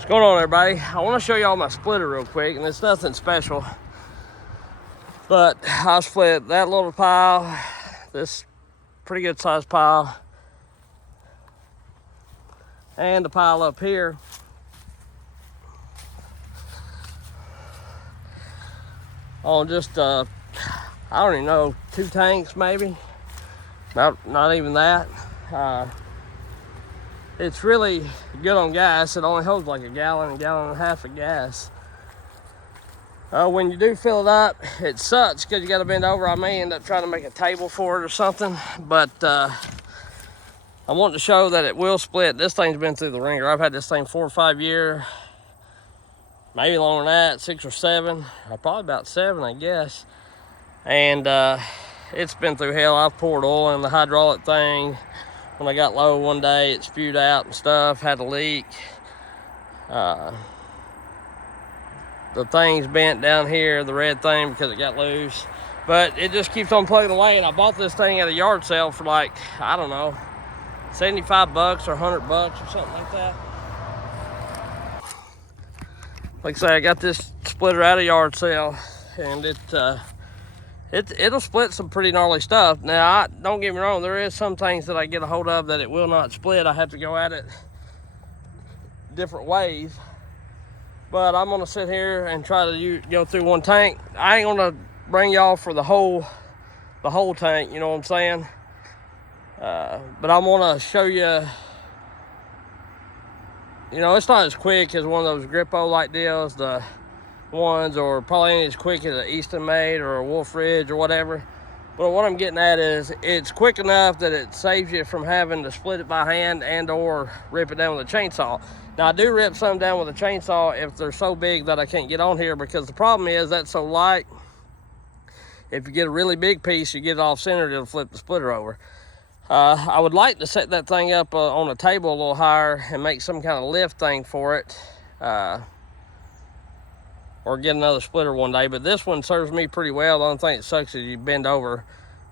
What's going on, everybody? I want to show y'all my splitter real quick, and it's nothing special, but I split that little pile, this pretty good sized pile, and the pile up here. On just I don't even know, 2 tanks maybe, not even that. It's really good on gas. It only holds like a gallon and a half of gas. When you do fill it up, it sucks because you got to bend over. I may end up trying to make a table for it or something, but I want to show that it will split. This thing's been through the ringer. I've had this thing 4 or 5 years, maybe longer than that, 6 or 7, probably about 7, I guess. And it's been through hell. I've poured oil in the hydraulic thing. When I got low one day, it spewed out and stuff, had a leak. The thing's bent down here, the red thing, because it got loose. But it just keeps on plugging away, and I bought this thing at a yard sale for like, I don't know, 75 bucks or 100 bucks or something like that. Like I say, I got this splitter at a yard sale, and it'll split some pretty gnarly stuff. Now, don't get me wrong, there is some things that I get a hold of that it will not split. I have to go at it different ways. But I'm gonna sit here and try to go through one tank. I ain't gonna bring y'all for the whole tank, you know what I'm saying? But I'm gonna show you, it's not as quick as one of those Grippo like deals, the ones, or probably ain't as quick as an Easton made or a Wolf Ridge or whatever. But what I'm getting at is it's quick enough that it saves you from having to split it by hand and or rip it down with a chainsaw. Now, I do rip some down with a chainsaw if they're so big that I can't get on here, because the problem is that's so light. If you get a really big piece, you get it off centered, it'll flip the splitter over. I would like to set that thing up on a table a little higher and make some kind of lift thing for it. Or get another splitter one day, but this one serves me pretty well. The only thing that sucks is you bend over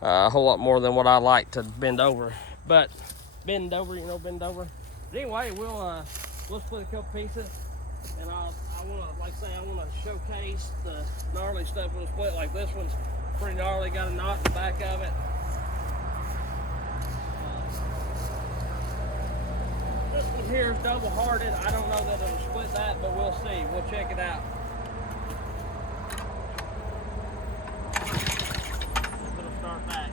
a whole lot more than what I like to bend over. But bend over. But anyway, we'll split a couple pieces, and I want to, like I say, I want to showcase the gnarly stuff we'll split. Like this one's pretty gnarly, got a knot in the back of it. This one here is double-hearted. I don't know that it'll split that, but we'll see. We'll check it out. Start back.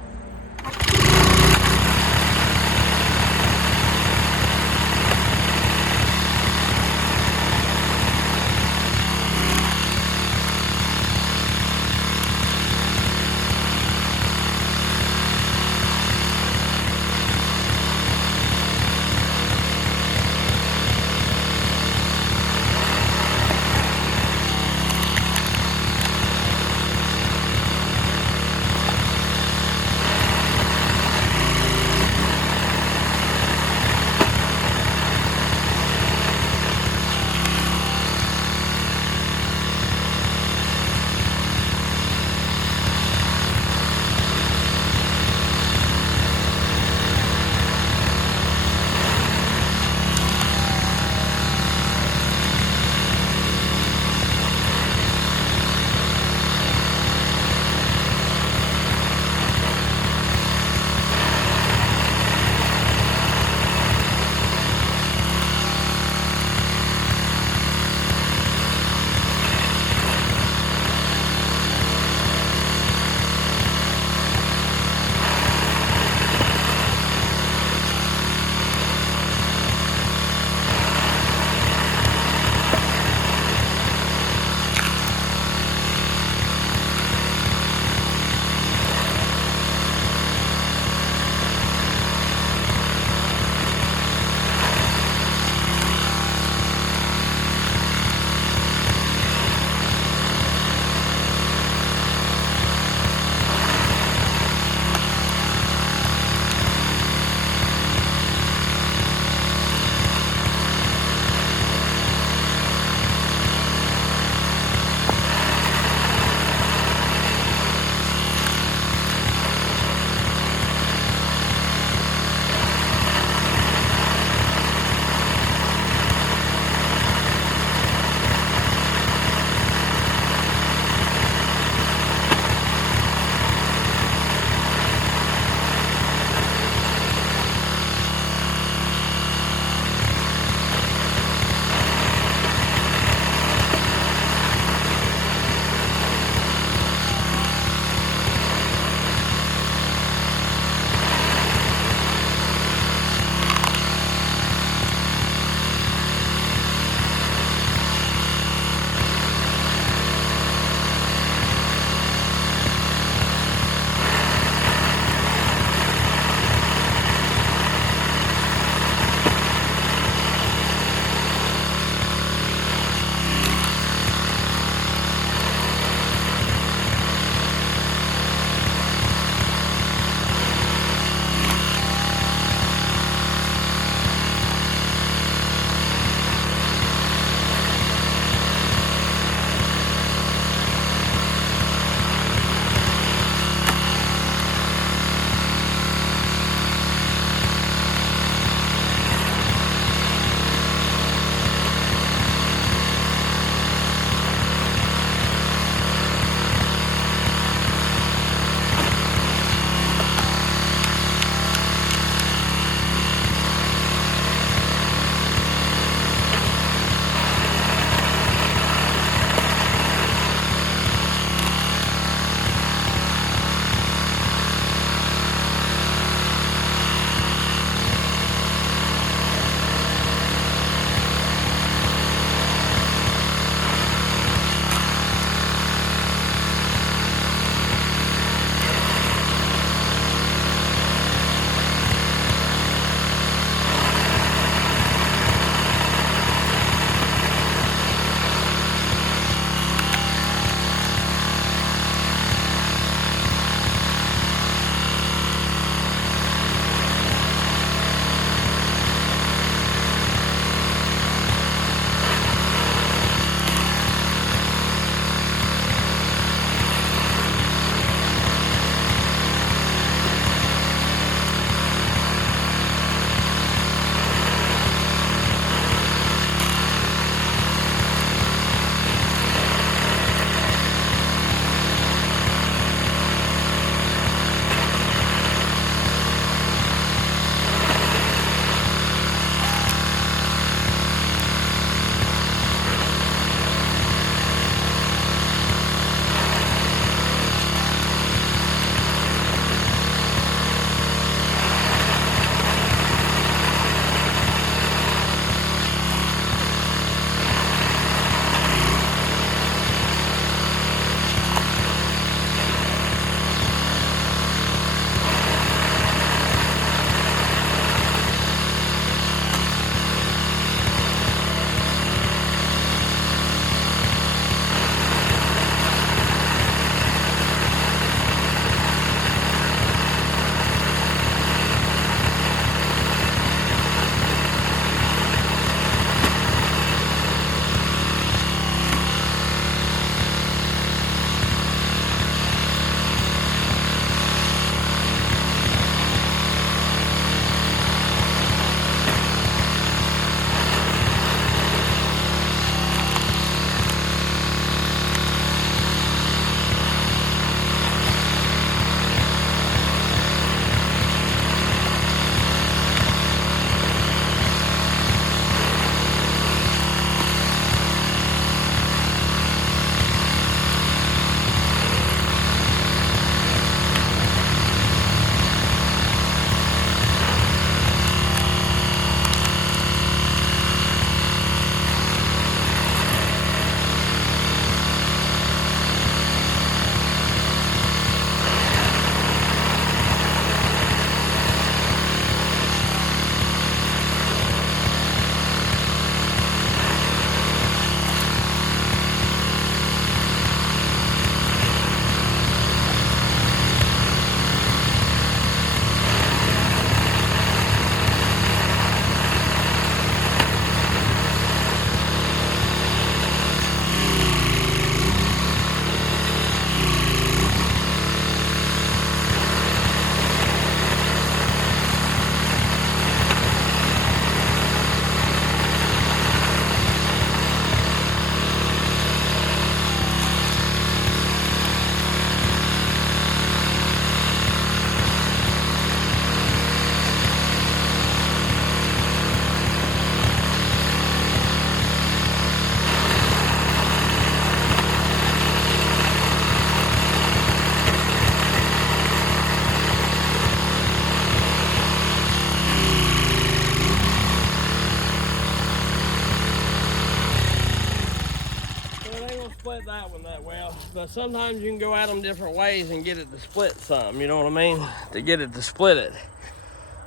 split that one that well, but sometimes you can go at them different ways and get it to split some, you know what I mean? To get it to split it.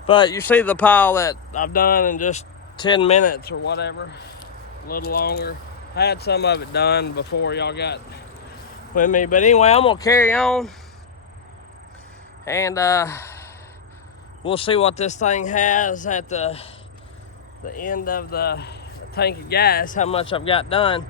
But you see the pile that I've done in just 10 minutes or whatever, a little longer. I had some of it done before y'all got with me. But anyway, I'm gonna carry on and we'll see what this thing has at the end of the tank of gas, how much I've got done.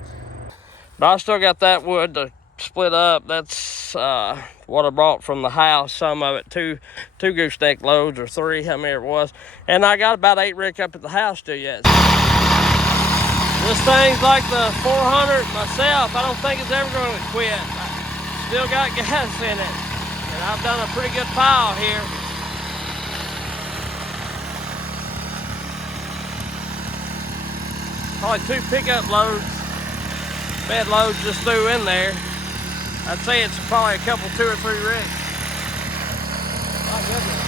But I still got that wood to split up. That's what I brought from the house, some of it, two gooseneck loads or 3, how many it was. And I got about 8 rick up at the house still yet. This thing's like the 400 myself. I don't think it's ever going to quit. I still got gas in it. And I've done a pretty good pile here. Probably 2 pickup loads, bed loads just threw in there. I'd say it's probably a couple, 2 or 3 ricks. My goodness.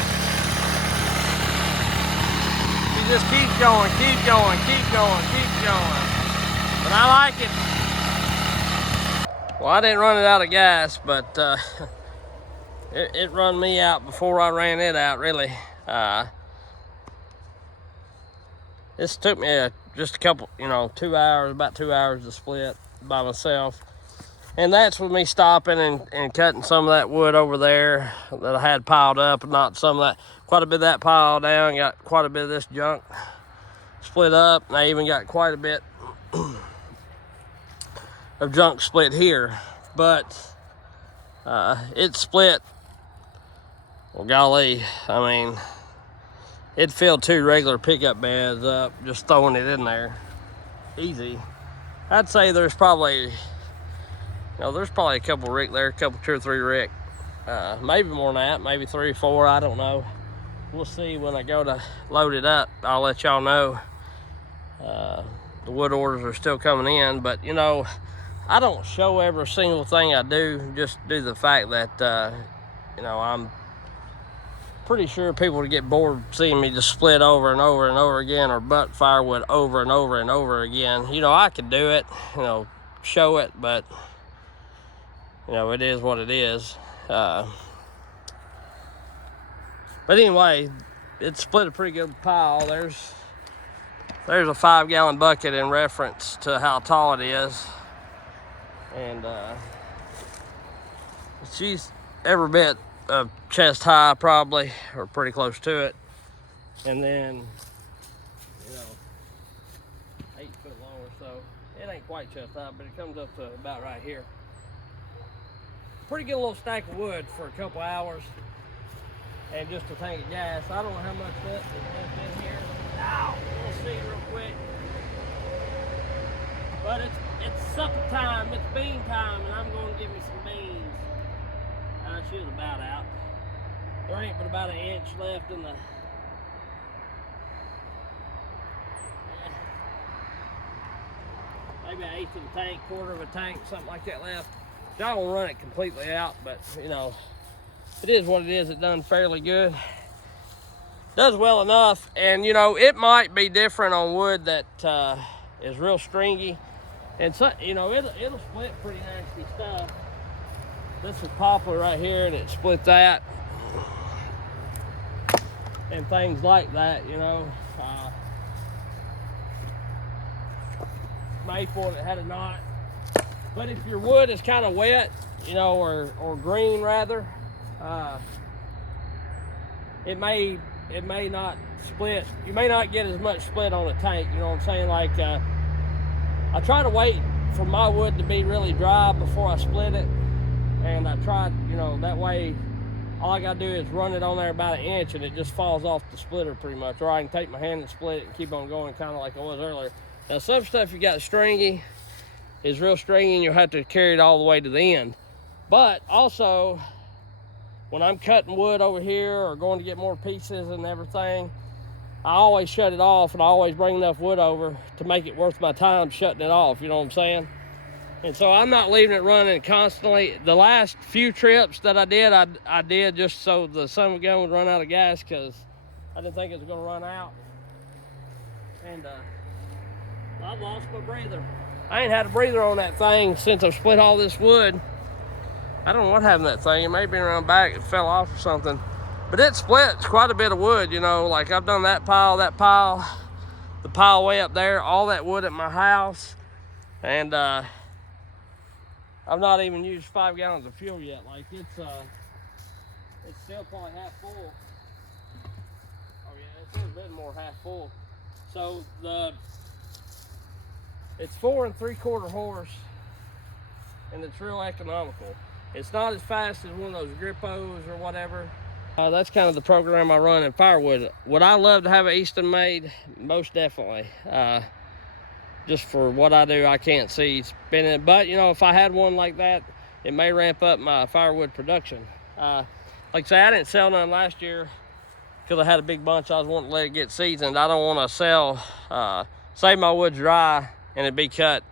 You just keep going, keep going, keep going, keep going. But I like it. Well, I didn't run it out of gas, but it run me out before I ran it out, really. This took me just a couple, 2 hours, about 2 hours to split by myself. And that's with me stopping and cutting some of that wood over there that I had piled up, and not some of that, quite a bit of that piled down. Got quite a bit of this junk split up, and I even got quite a bit of junk split here. But it split, well, golly, I mean, it filled 2 regular pickup beds up just throwing it in there. Easy. I'd say there's probably, there's probably a couple rick there, 2 or 3 rick. Maybe more than that, maybe 3 or 4, I don't know. We'll see when I go to load it up. I'll let y'all know. The wood orders are still coming in, but I don't show every single thing I do, just due to the fact that, I'm pretty sure people would get bored seeing me just split over and over and over again, or butt firewood over and over and over again. I could do it, show it, but it is what it is. But anyway, it split a pretty good pile. There's a 5-gallon bucket in reference to how tall it is, and she's every bit of chest high, probably, or pretty close to it. And then 8 foot long or so. It ain't quite chest high, but it comes up to about right here. Pretty good little stack of wood for a couple hours and just a tank of gas. I don't know how much left is left in here. Now we'll see real quick. But it's supper time, it's bean time, and I'm going to give me some beans. She was about out. There ain't but about 1 inch left in the maybe 1/8 of the tank, 1/4 of a tank, something like that left. I won't run it completely out, but it is what it is. It done fairly good. Does well enough, and it might be different on wood that is real stringy, and so it'll split pretty nasty stuff. This is poplar right here, and it split that, and things like that. Maple that had a knot. But if your wood is kind of wet, or green rather, it may not split. You may not get as much split on a tank. You know what I'm saying? Like I try to wait for my wood to be really dry before I split it, and I try, that way all I gotta do is run it on there about 1 inch, and it just falls off the splitter pretty much. Or I can take my hand and split it and keep on going, kind of like I was earlier. Now some stuff you got stringy is real stringy, and you'll have to carry it all the way to the end. But also, when I'm cutting wood over here or going to get more pieces and everything, I always shut it off, and I always bring enough wood over to make it worth my time shutting it off, you know what I'm saying? And so I'm not leaving it running constantly. The last few trips that I did, I did just so the son of a gun would run out of gas, because I didn't think it was going to run out. And I lost my breather. I ain't had a breather on that thing since I've split all this wood. I don't know what happened to that thing. It may have been around back. It fell off or something. But it splits quite a bit of wood, you know. Like I've done that pile, the pile way up there, all that wood at my house. And I've not even used 5 gallons of fuel yet. Like it's still probably half full. Oh yeah, it's a bit more half full. So it's 4 3/4 horse, and it's real economical. It's not as fast as one of those Grippos or whatever. That's kind of the program I run in firewood. Would I love to have an Easton made? Most definitely. Just for what I do, I can't see spinning it. But, you know, if I had one like that, it may ramp up my firewood production. Like I say, I didn't sell none last year because I had a big bunch. I was wanting to let it get seasoned. I don't want to sell, say my wood's dry and it'd be cut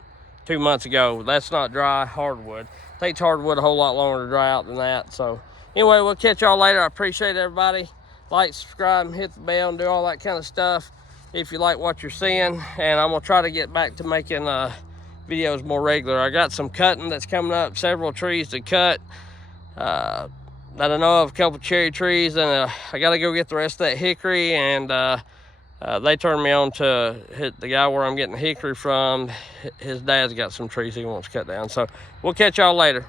2 months ago. That's not dry hardwood. It takes hardwood a whole lot longer to dry out than that. So anyway, we'll catch y'all later. I appreciate everybody. Like, subscribe, and hit the bell, and do all that kind of stuff if you like what you're seeing. And I'm gonna try to get back to making videos more regular. I got some cutting that's coming up, several trees to cut that I know of, a couple cherry trees, and I gotta go get the rest of that hickory. And they turned me on to the guy where I'm getting the hickory from. His dad's got some trees he wants cut down. So we'll catch y'all later.